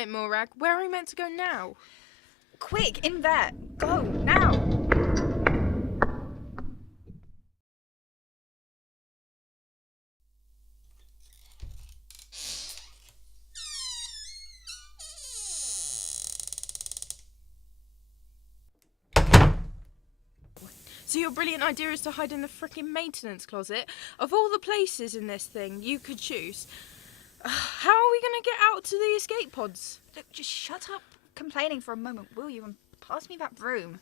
it, Morag. Where are we meant to go now? Quick, in there. Go, now. So your brilliant idea is to hide in the frickin' maintenance closet? Of all the places in this thing you could choose, how are we going to get out to the escape pods? Look, just shut up complaining for a moment, will you, and pass me that broom.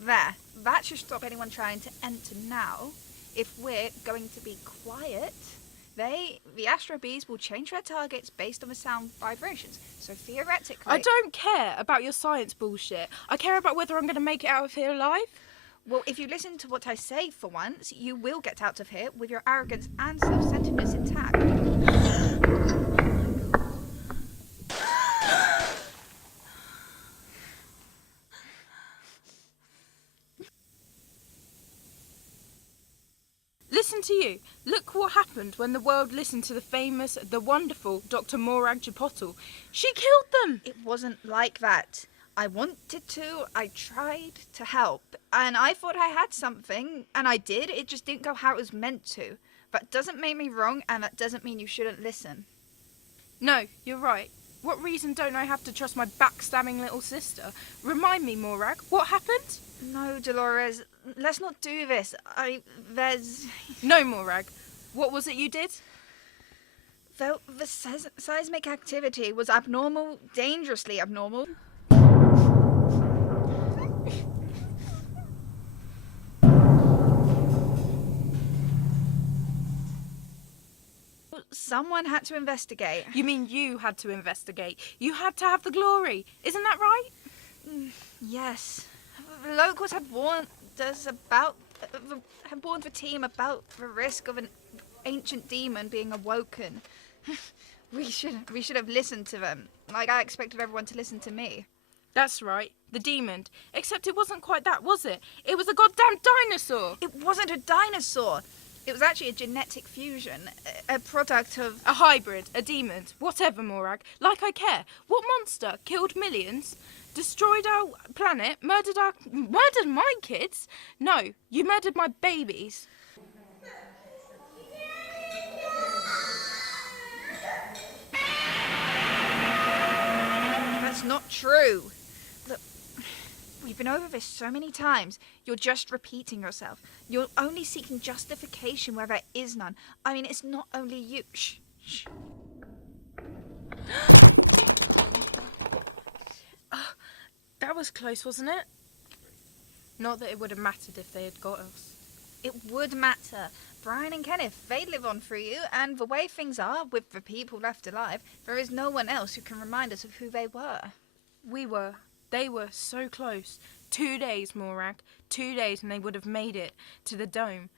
There. That should stop anyone trying to enter now. If we're going to be quiet, the Astro Bees will change their targets based on the sound vibrations. So theoretically... I don't care about your science bullshit. I care about whether I'm going to make it out of here alive. Well, if you listen to what I say for once, you will get out of here with your arrogance and self-centeredness intact. Listen to you. Look what happened when the world listened to the famous, the wonderful Dr. Morag Chipotle. She killed them. It wasn't like that. I wanted to, I tried to help, and I thought I had something, and I did. It just didn't go how it was meant to. That doesn't make me wrong, and that doesn't mean you shouldn't listen. No, you're right. What reason don't I have to trust my backstabbing little sister? Remind me, Morag, what happened? No, Dolores, let's not do this. There's... No, Morag. What was it you did? The seismic activity was abnormal, dangerously abnormal. Someone had to investigate. You mean you had to investigate? You had to have the glory. Isn't that right? Yes. The locals had warned us about... had warned the team about the risk of an ancient demon being awoken. We should have listened to them. Like I expected everyone to listen to me. That's right. The demon. Except it wasn't quite that, was it? It was a goddamn dinosaur. It wasn't a dinosaur. It was actually a genetic fusion, a product of... A hybrid, a demon, whatever, Morag. Like I care. What monster killed millions, destroyed our planet, murdered my kids? No, you murdered my babies. That's not true. Look, we've been over this so many times. You're just repeating yourself. You're only seeking justification where there is none. I mean, it's not only you. Shh, shh. That was close, wasn't it? Not that it would have mattered if they had got us. It would matter. Brian and Kenneth, they live on through you, and the way things are, with the people left alive, there is no one else who can remind us of who they were. They were so close. 2 days, Morag. 2 days and they would have made it to the dome.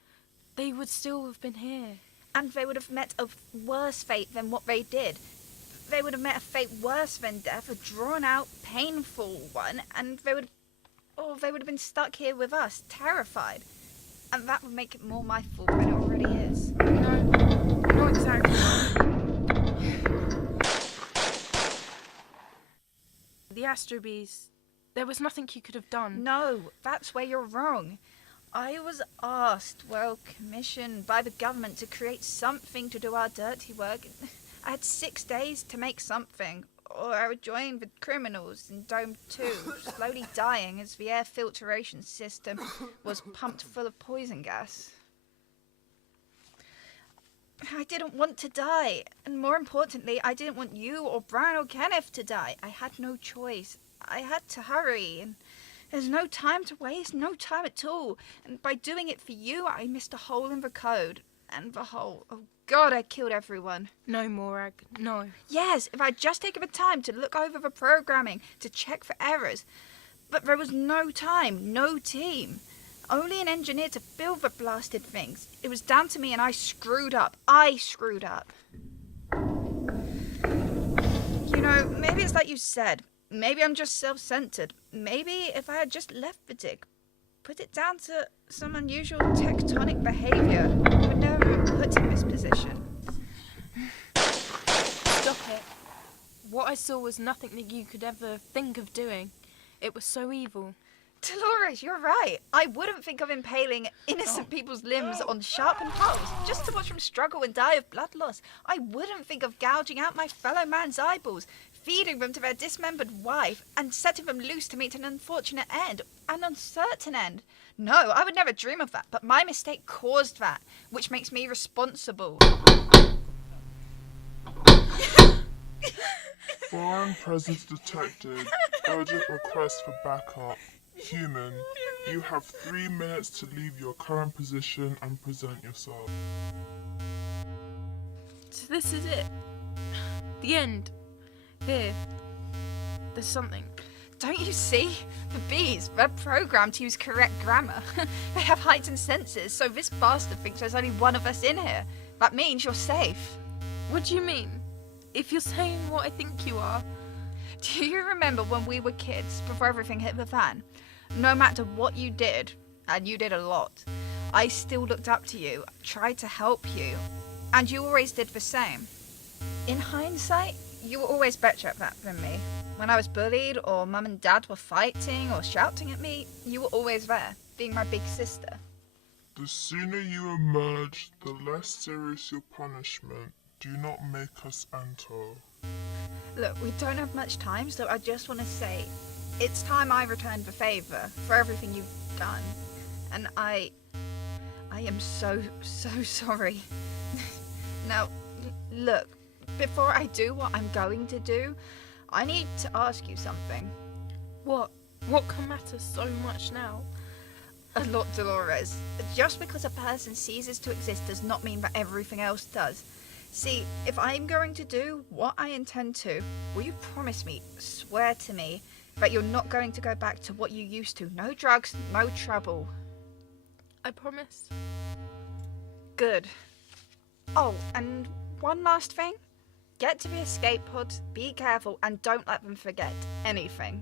They would still have been here. And they would have met a worse fate than what they did. They would have met a fate worse than death, a drawn-out, painful one, and they would have been stuck here with us, terrified. And that would make it more my fault than it already is. No, not exactly. The Astro Bees, there was nothing you could have done. No, that's where you're wrong. I was asked, commissioned by the government to create something to do our dirty work. I had 6 days to make something, or I would join the criminals in Dome 2, slowly dying as the air filtration system was pumped full of poison gas. I didn't want to die, and more importantly, I didn't want you or Brian or Kenneth to die. I had no choice. I had to hurry, and there's no time to waste, no time at all. And by doing it for you, I missed a hole in the code. And the hole, oh God, I killed everyone. No, Morag, no. Yes, if I'd just taken the time to look over the programming, to check for errors. But there was no time, no team. Only an engineer to build the blasted things. It was down to me and I screwed up. You know, maybe it's like you said. Maybe I'm just self-centered. Maybe if I had just left the dig, put it down to some unusual tectonic behavior, I would never have been put in this position. Stop it. What I saw was nothing that you could ever think of doing. It was so evil. Dolores, you're right. I wouldn't think of impaling innocent people's limbs on sharpened poles just to watch them struggle and die of blood loss. I wouldn't think of gouging out my fellow man's eyeballs, feeding them to their dismembered wife, and setting them loose to meet an unfortunate end, an uncertain end. No, I would never dream of that, but my mistake caused that, which makes me responsible. Foreign presence detected. Urgent request for backup. Human, you have 3 minutes to leave your current position and present yourself. So this is it. The end. Here. There's something. Don't you see? The bees, they're programmed to use correct grammar. They have heightened senses, so this bastard thinks there's only one of us in here. That means you're safe. What do you mean? If you're saying what I think you are. Do you remember when we were kids, before everything hit the fan? No matter what you did, and you did a lot, I still looked up to you, tried to help you, and you always did the same. In hindsight, you were always better at that than me. When I was bullied, or mum and dad were fighting or shouting at me, you were always there, being my big sister. The sooner you emerge, the less serious your punishment. Do not make us enter. Look, we don't have much time, so I just want to say, it's time I returned the favour for everything you've done. And I am so sorry. Now, look, before I do what I'm going to do, I need to ask you something. What? What can matter so much now? A lot, Dolores. Just because a person ceases to exist does not mean that everything else does. See, if I'm going to do what I intend to, will you promise me, swear to me, that you're not going to go back to what you used to? No drugs, no trouble. I promise. Good. Oh, and one last thing. Get to the escape pod, be careful, and don't let them forget anything.